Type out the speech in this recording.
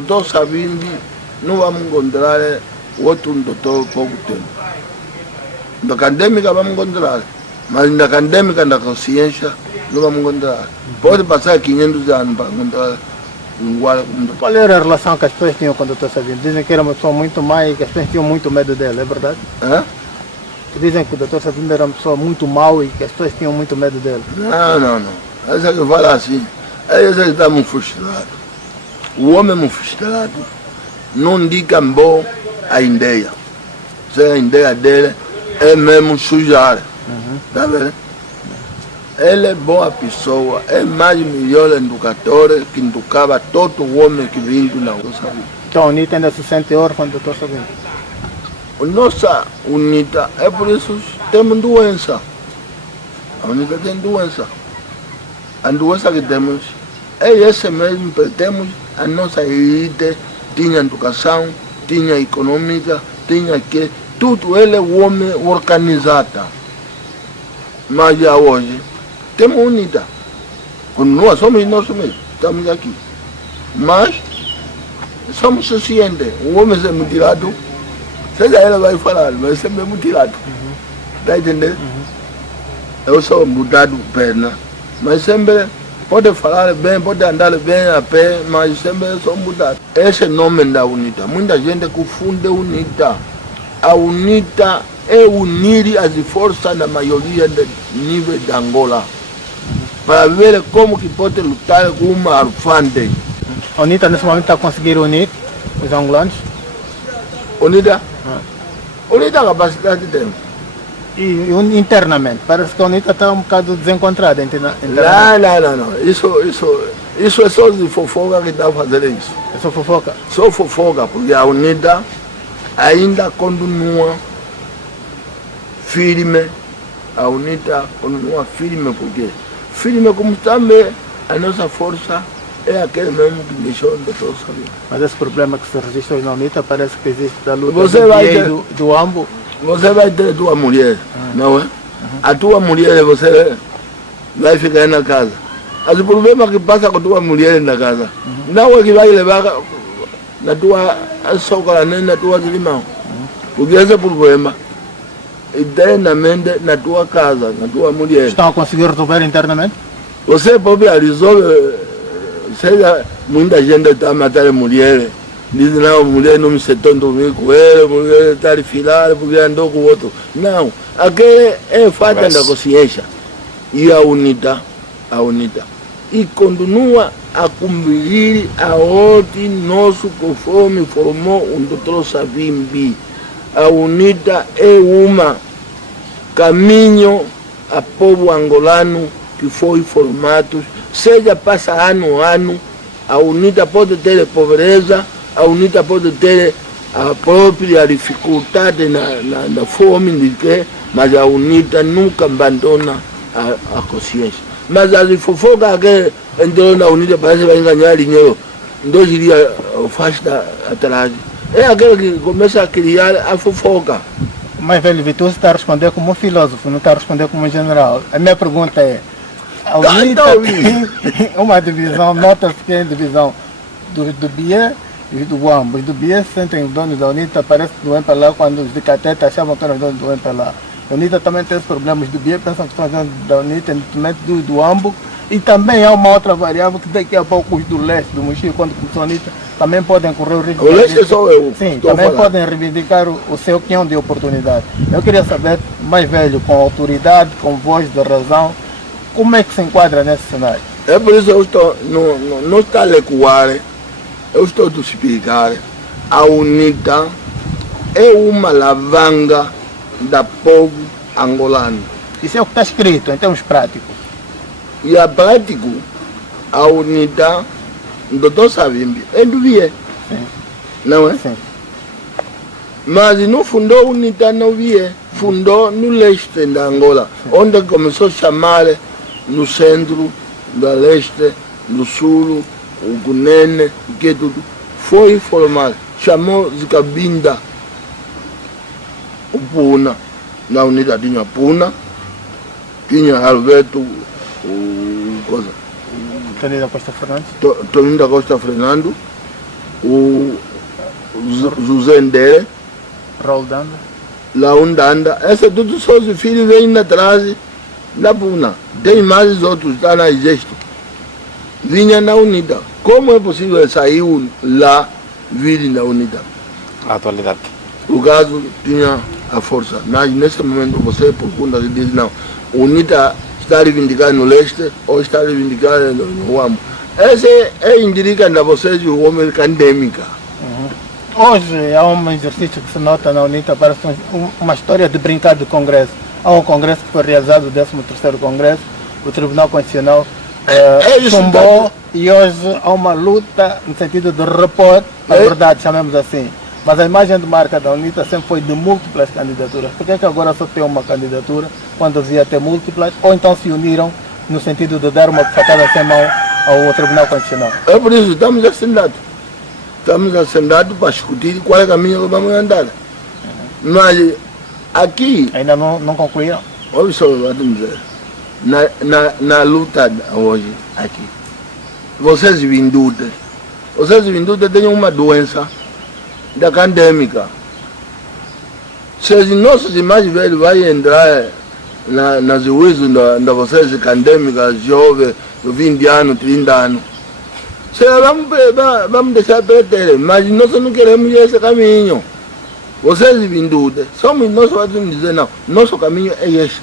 doutor Savimbi, não vamos encontrar outro doutor pouco tempo. Da acadêmica vamos encontrar, mas na acadêmica, na consciência, não vamos encontrar. Pode passar 500 anos para encontrar igual. Qual era a relação que as pessoas tinham com o doutor Savimbi? Dizem que era uma pessoa muito má e que as pessoas tinham muito medo dele, é verdade? Dizem que o doutor Savimbi era uma pessoa muito mau e que as pessoas tinham muito medo dele. Não. Essa que fala assim, essa que está muito frustrado. O homem é muito frustrado. Não indica bom a ideia. Se a ideia dele é mesmo sujar. Tá vendo? Ele é boa pessoa, é mais melhor educador que educava todo homem que vinha na nossa vida. Então a UNITA ainda se sente órfã do doutor Savimbi? Nossa UNITA, é por isso que temos doença. A UNITA tem doença. A doença que temos é esse mesmo, temos a nossa elite, tinha educação, tinha econômica, tinha que, tudo ele é o homem organizado. Mas já hoje, temos UNITA. Nós somos nós mesmos, estamos aqui. Mas, somos suficientes. O homem é mutilado, seja ele vai falar, mas sempre é mutilado. Está entendendo? Eu sou mudado perna, mas sempre pode falar bem, pode andar bem a pé, mas sempre sou mudado. Esse é o nome da UNITA. Muita gente confunde UNITA. A UNITA é unir as forças da maioria do nível de Angola para ver como que pode lutar com uma arfante. A UNITA nesse momento está conseguindo unir os angolanos? UNITA? UNITA a capacidade tem. E internamente? Parece que a UNITA está um bocado desencontrada internamente. Não. Isso é só de fofoca que está fazendo isso. É só fofoca? Só fofoca, porque a UNITA ainda continua firme. A UNITA continua firme, porque firme como também a nossa força é aquele mesmo que deixou o doutor Savimbi. Mas esse problema que se registra hoje na UNITA parece que existe da luta do Ambo. Você vai ter tua mulher, não é? A tua mulher você vai ficar na casa. Mas o problema que passa com a tua mulher na casa, não é que vai levar na tua sogra nem na tua irmã. Porque esse é o problema. Internamente na tua casa, na tua mulher. Estão a conseguir resolver internamente? Você pode resolver, seja muita gente está a matar mulheres. Diz, não, a mulher não me sentou dormir com ele, a mulher está filada porque andou com o outro. Não, aquele é falta da consciência. E a UNITA, e continua a cumprir a ordem nosso conforme formou o doutor Savimbi. A UNITA é uma caminho a povo angolano que foi formado, seja passa ano a ano, a UNITA pode ter pobreza, a UNITA pode ter a própria dificuldade na fome, mas a UNITA nunca abandona a consciência. Mas as fofocas que entrou na UNITA parece que vai ganhar dinheiro, 2 dias faz atrás. É aquele que começa a criar a fofoca. Mas, velho Vitor, você está a responder como um filósofo, não está a responder como um general. A minha pergunta é, a UNITA tem uma divisão, nota-se que é a divisão do BIE e do Ambo. Os do BIE sentem os donos da UNITA, parece que do MPLA, quando os de Cateta achavam que eram os donos do MPLA. A UNITA também tem esse problema, os do BIE pensam que são os donos da UNITA, independente do Ambo. E também há uma outra variável que daqui a pouco os do leste, do Mochico, quando começou a UNITA, também podem correr o risco. O leste sou eu. Sim, também podem reivindicar o seu quinhão de oportunidade. Eu queria saber, mais velho, com autoridade, com voz de razão, como é que se enquadra nesse cenário? É por isso que eu estou, não está a recuar, eu estou a explicar. A UNITA é uma alavanca da povo angolano. Isso é o que está escrito, em termos práticos. E a prático, a UNITA, o doutor Savimbi, é do BIE. Não é? Sim. Mas não fundou a UNITA no BIE, fundou no leste da Angola, onde começou a chamar no centro, do leste, do sul, o Cunene, que tudo. Foi formar, chamou Zicabinda, o Puna. Na UNITA tinha Puna, tinha Alberto, Toninho da Costa Fernandes. Toninho da Costa Fernando, o Zuzendere, Roldando. lá Undanda, essa tudo só os filhos vêm atrás da Puna. Tem mais outros, está na Gesto. Vinha na Unida. Como é possível sair lá, vir na Unida? A atualidade. O caso tinha a força. Mas nesse momento você pergunta e diz não. Unida está reivindicando no leste ou está reivindicando no Amo. Esse é indicando a vocês o homem acadêmica. Hoje há um exercício que se nota na UNITA, parece uma história de brincar de congresso. Há um congresso que foi realizado, o 13º Congresso, o Tribunal Constitucional chumbou e hoje há uma luta no sentido de repor a verdade, chamemos assim. Mas a imagem de marca da UNITA sempre foi de múltiplas candidaturas. Por que é que agora só tem uma candidatura quando devia ter múltiplas? Ou então se uniram no sentido de dar uma fatada sem mão ao Tribunal Constitucional? É por isso que estamos assentados. Estamos assentados para discutir qual é o caminho que vamos andar. Mas aqui, Ainda não concluíram? olha só, vou dizer, na luta hoje, aqui, vocês vindutas têm uma doença da acadêmica. Se os nossos mais velhos vão entrar nas juízos de vocês acadêmicas, jovens, de 20 anos, 30 anos, vamos deixar perder, mas nós não queremos esse caminho. Vocês vindutas, somos nós vamos dizer não, nosso caminho é este.